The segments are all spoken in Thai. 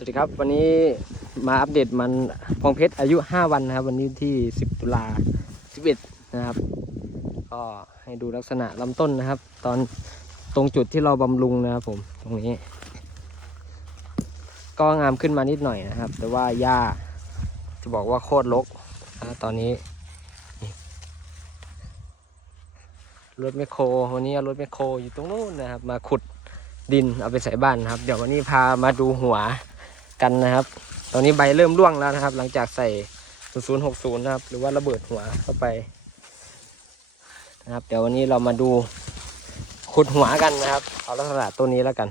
สวัสดีครับ วันนี้มาอัปเดตมันพองเพชรอายุ 5 วันนะครับ วันนี้ที่ 10 ตุลา 11 นะครับ ก็ให้ดูลักษณะลำต้นนะครับ ตอนตรงจุดที่เราบำรุงนะครับผมตรงนี้ ก็งามขึ้นมานิดหน่อยนะครับ แต่ว่าหญ้าจะบอกว่าโคตรรกนะตอนนี้รถแมคโครวันนี้รถแมคโครอยู่ตรงนู้นนะครับ มาขุดดินเอาไปใส่บ้านนะครับ เดี๋ยววันนี้พามาดูหัว กันนะครับ ตอนนี้ใบเริ่มร่วงแล้วนะครับ หลังจากใส่ 0060 นะครับ หรือว่าระเบิดหัวเข้าไปนะครับ เดี๋ยววันนี้เรามาดูขุดหัวกันนะครับ เอาลักษณะตัวนี้แล้วกัน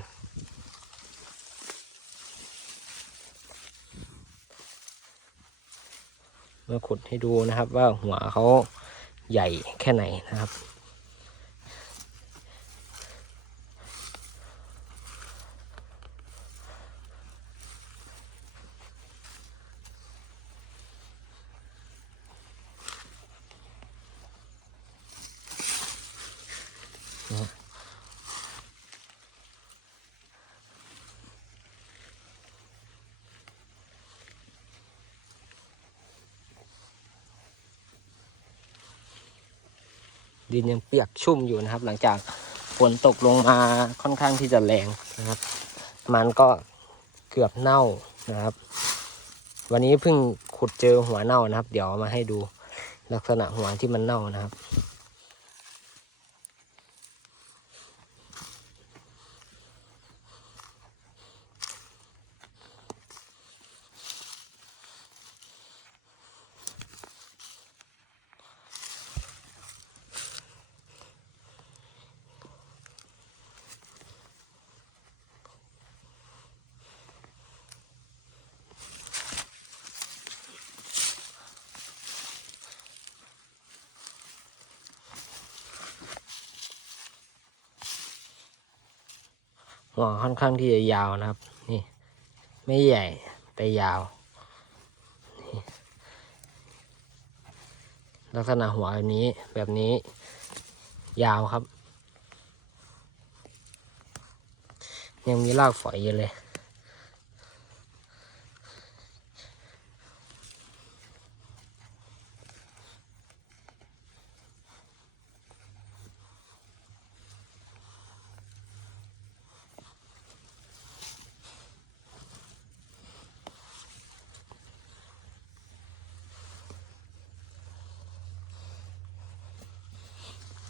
มาขุดให้ดูนะครับว่าหัวเขาใหญ่แค่ไหนนะครับ ดินยังเปียกชุ่มอยู่นะครับ หลังจากฝนตกลงมาค่อนข้างที่จะแรงนะครับ มันก็เกือบเน่านะครับ วันนี้เพิ่งขุดเจอหัวเน่านะครับ เดี๋ยวมาให้ดูลักษณะหัวที่มันเน่านะครับ หัวค่อนข้างที่จะยาวนะครับ นี่ ไม่ใหญ่แต่ยาว ลักษณะหัวแบบนี้แบบนี้ยาวครับ ยังมีรากฝอยอยู่เลย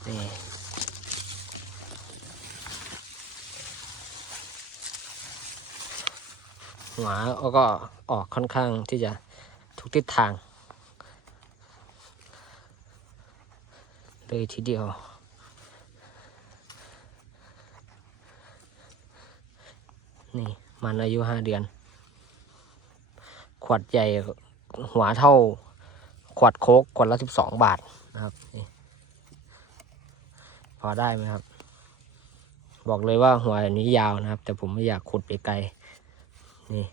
นี่หัวก็ออกค่อนข้างที่จะทุกทิศทางเลยทีเดียว นี่มันอายุห้าเดือน ขวดใหญ่หัวเท่า ขวดโคกขวดละสิบสองบาทนะครับนี่ พอได้ไหมครับ บอกเลยว่าหัวอันนี้ยาวนะครับ แต่ผมไม่อยากขุดไปไกล นี่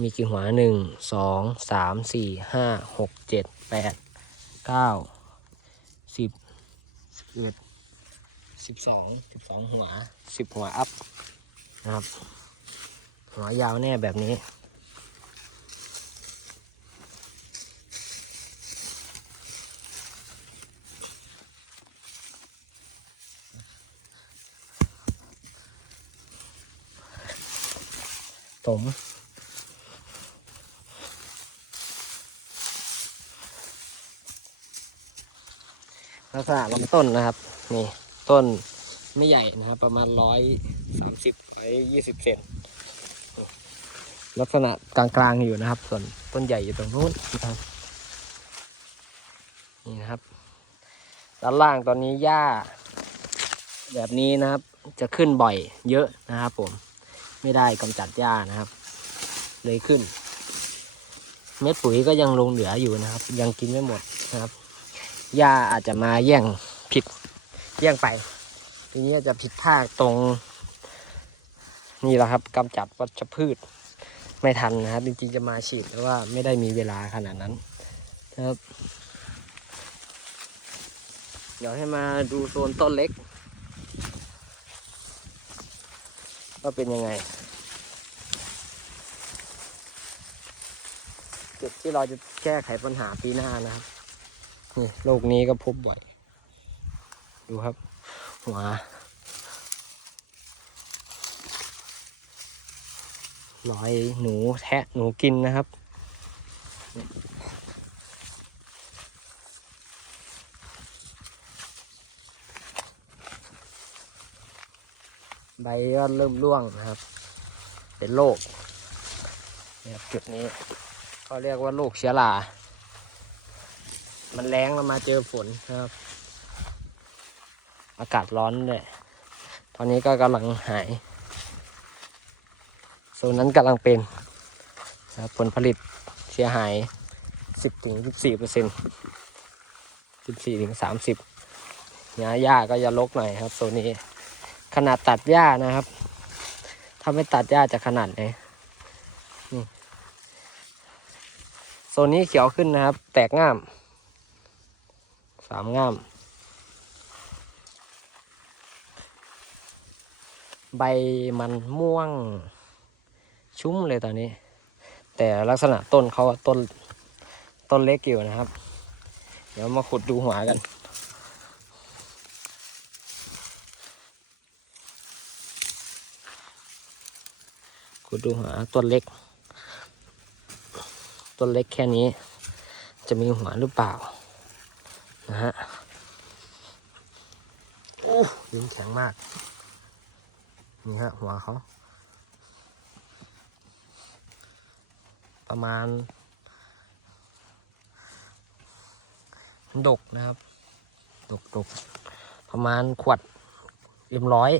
มีกี่หัวหนึ่งสองสามสี่ห้าหกเจ็ดแปดเก้าสิบสิบเอ็ดสิบสองสิบสองหัวสิบหัวอัพนะครับ หัวยาวแน่แบบนี้ ผมลักษณะลำต้นนะครับ นี่ ต้นไม่ใหญ่นะครับ ประมาณร้อยสามสิบร้อยยี่สิบเซนลักษณะกลางๆอยู่นะครับ ส่วนต้นใหญ่อยู่ตรงนู้นนะครับนี่นะครับ ด้านล่างตอนนี้หญ้า แบบนี้นะครับ จะขึ้นบ่อยเยอะนะครับผม ไม่ได้กำจัดหญ้านะครับ เลยขึ้น เม็ดปุ๋ยก็ยังลงเหลืออยู่นะครับ ยังกินไม่หมดนะครับหญ้าอาจจะมาแย่งผิดแย่งไป ทีนี้จะผิดพลาดตรง นี่แหละครับกำจัดวัชพืชไม่ทันนะครับ จริงๆจะมาฉีดแต่ว่าไม่ได้มีเวลาขนาดนั้นนะครับ เดี๋ยวให้มาดูโซนต้นเล็ก ว่าเป็นยังไง จุดที่เราจะแก้ไขปัญหาปีหน้านะครับนี่โรคนี้ก็พบบ่อย ดูครับ หัวรอยหนูแทะหนูกินนะครับ ใบก็เริ่มร่วงนะครับ เป็นโรคนี่ยครับจุดนี้เขาเรียกว่าโรคเชื้อรา มันแรงแล้วมาเจอฝนนะครับ อากาศร้อนเลยตอนนี้ก็กำลังหายโซนนั้นกำลังเป็นนะครับผลผลิตเสียหาย 10ถึง14เปอร์เซ็นต์14ถึง30หญ้าหญ้าก็จะรกหน่อยครับโซนนี้ ขนาดตัดหญ้านะครับ ถ้าไม่ตัดหญ้าจะขนาดไหนนี่โซนนี้เขียวขึ้นนะครับ แตกง่ามสามง่าม ใบมันม่วงชุ่มเลยตอนนี้ แต่ลักษณะต้นเขาต้นต้นเล็กอยู่นะครับ เดี๋ยวมาขุดดูหัวกัน ขุดดูหัวต้นเล็ก ต้นเล็กแค่นี้ จะมีหัวหรือเปล่า นะฮะโอ้ดินแข็งมาก นี่ฮะหัวเขา ประมาณ ดกนะครับ ดกดกประมาณขวดเอ็มร้อย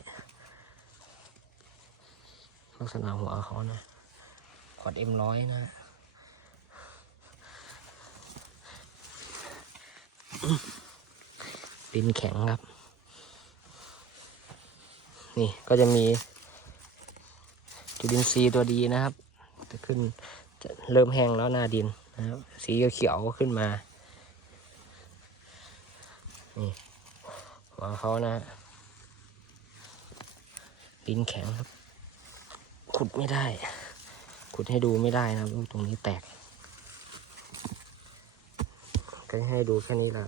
ลักษณะหัวเขานะขวดเอ็มร้อยนะดินแข็งครับ นี่ก็จะมีจุลินทรีย์ตัวดีนะครับ จะขึ้นจะเริ่มแห้งแล้วหน้าดินนะครับ สีเขียวขึ้นมา นี่หัวเขานะ ดินแข็งครับ ขุดไม่ได้ ขุดให้ดูไม่ได้นะครับลูกตรงนี้แตกก็ให้ดูแค่นี้ละ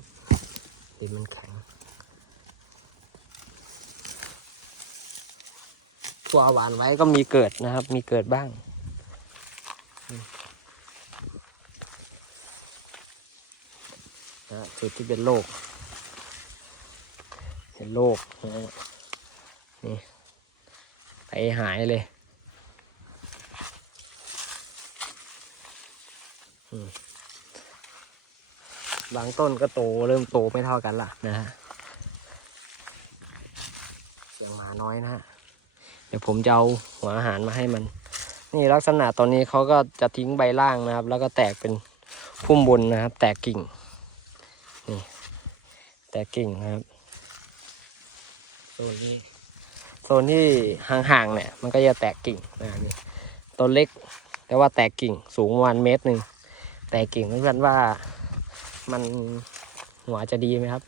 ดินมันแข็ง ตัวหวานไว้ก็มีเกิดนะครับ มีเกิดบ้างนะจุดที่เป็นโรคเป็นโรคนะนี่ไปหายเลยอืม บางต้นก็โตเริ่มโตไม่เท่ากันละนะฮะเสียงหมาน้อยนะฮะเดี๋ยวผมจะเอาหัวอาหารมาให้มัน นี่ลักษณะตอนนี้เขาก็จะทิ้งใบล่างนะครับ แล้วก็แตกเป็นพุ่มบนนะครับ แตกกิ่งนี่แตกกิ่งนะครับโซนนี้โซนที่ห่างๆเนี่ย มันก็จะแตกกิ่งนะนี่ต้นเล็กแต่ว่าแตกกิ่งสูงประมาณเมตรหนึ่ง แตกกิ่งเพื่อนว่ามันหัวจะดีไหมครับ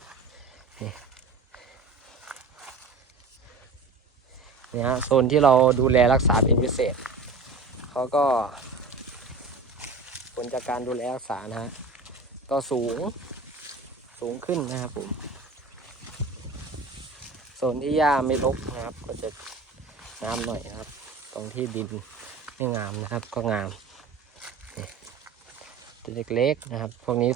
เนี่ยฮะโซนที่เราดูแลรักษาเป็นพิเศษเขาก็ผลจากการดูแลรักษานะฮะก็สูงสูงขึ้นนะครับผมโซนที่หญ้าไม่รกนะครับ ก็จะงามหน่อยนะครับ ตรงที่ดินไม่งามนะครับก็งาม ตัวเล็กๆนะครับ พวกนี้